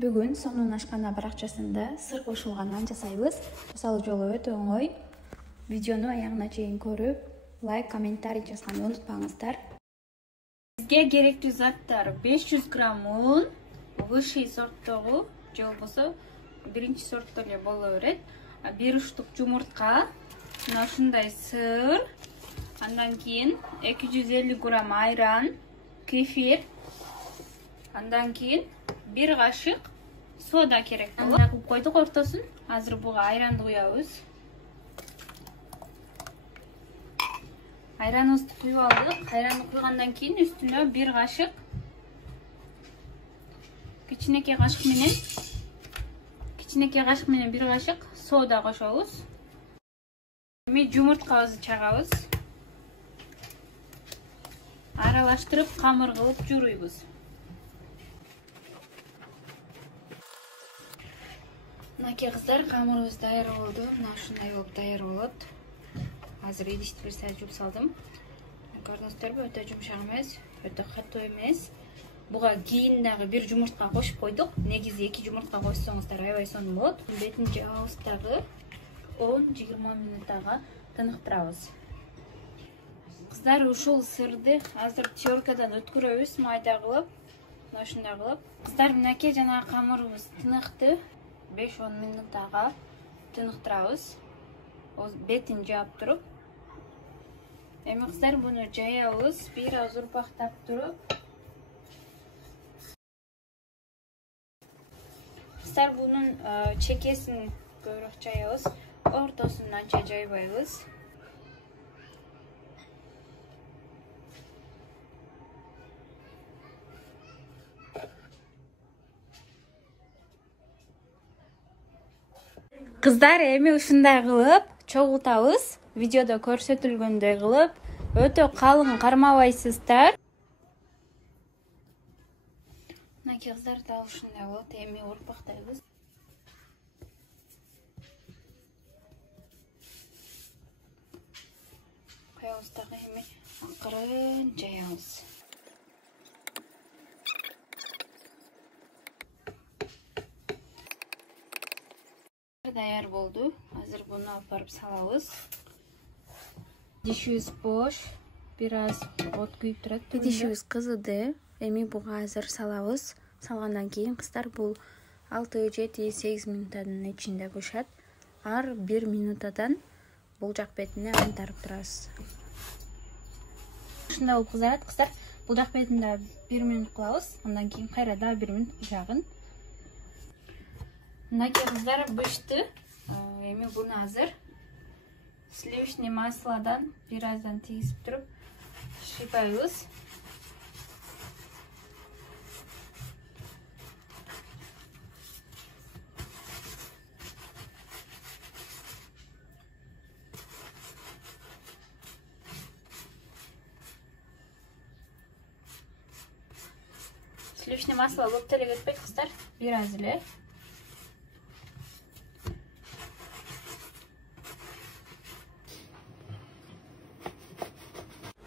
Бүгүн сонун ашкана баракчасында сыр кошулгандан жасайбыз. Жасалуу жолу өтө оңой. Видеону аягына чейин көрүп, лайк, комментарий жазганды унутпаңыздар. Бизге керектүү заттар 500 грамм un, высший сорттогу же болбосо биринчи сортто эле боло берет. 1 уштук жумуртка, мына ушундай сыр, андан кийин 250 грамм айран, кефир, андан кийин 1 кашык сода керек болот. Куюп койдук ортосун. Азыр буга айранды куябыз. Айраныбызды куюп алдык. Айранды куйгандан кийин үстүнө 1 кашык кичинекей кашык менен 1 кашык сода кошобуз. Эми жумурткабызды чагабыз. Аралаштырып камыр кылып жууруйбуз. Мынакей кыздар, камырыбыз даяр болду. Мына ушундай болуп даяр болот. Азыр идишти бир саат жууп салдым. Көрдүңүздөрбү, өтө жумшак эмес, өтө катуу эмес. Буга кийин дагы 1 жумуртка кошуп койдук. Негизи 2 жумуртка кошсоңуздар аябай сонун болот. Бетин жаабыз дагы 10-20 минуттага тыныктырабыз. Кыздар, ушул сырды азыр теркадан өткөрөбүз, майда кылып, мына ушундай кылып. Кыздар, мынакей жана камырыбыз тыныкты. 5-10 минуттага тыныктырабыз. Бетин жаап туруп. Эми кыздар, буну жаябыз, бир аз урпактап туруп. Кыздар, бунун чекесин көбүрөөк жаябыз, ортосун анча жайбайбыз. Кыздар, эми ушундай кылып чогултабыз. Видеодо көрсөтүлгөндөй кылып, өтө калың кармабайсыздар. Мынакей кыздар, дал ушундай болот. Эми урпактайбыз. Коебуз дагы, эми акырын жаябыз. Даяр болду. Азыр буну алып барып салабыз. Идишибиз бош, бир аз от күйүп турат. Идишибиз кызыды. Эми буга азыр салабыз. Салгандан кийин кыздар, бул 6-7-8 минуттадын ичинде бышат. Ар 1 минутадан бул жак бетине антарып турабыз. Ушундай болуп кызарат. Кыздар, бул жак бетин да 1 минут кылабыз. Андан кийин кайра да 1 минут жагын. Мынакей кыздар, бышты. Эми буну азыр сливочный маслодан бир аздан тийгизип туруп шыйпайбыз. Сливочный масло көп деле кетпейт кыздар, бир аз эле.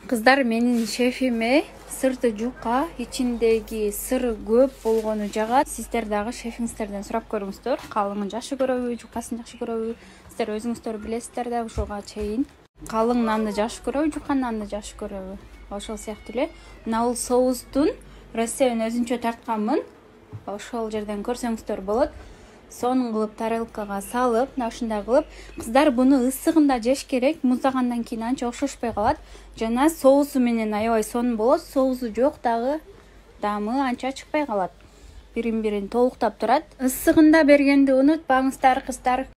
Кыздар, менин шефиме сырды жука, ичиндеги сыры көп болгону жагат. Сиздер дагы шефиңиздерден сурап көрүңүздөр. Калыңын жакшы көрөбү, жукасын жакшы көрөбү? Сиздер өзүңүздөр билесиздер да, ушуга чейин. Калың нанды жакшы көрөбү, жукан нанды жакшы көрөбү? Ошол сыяктуу эле. Мына бул соустун рецептин өзүнчө тартканмын. Ошол жерден көрсөңүздөр болот. Сонун кылып тарелкага салып, мына ушундай кылып. Кыздар, буну ысыгында жеш керек. Муздагандан кийин анча окшошпой калат. Жана соусу менен аябай сонун болот. Соусу жок дагы дамы анча чыкпай калат. Бирин-бирин толуктап турат. Ысыгында бергенди унутпаңыздар, кыздар.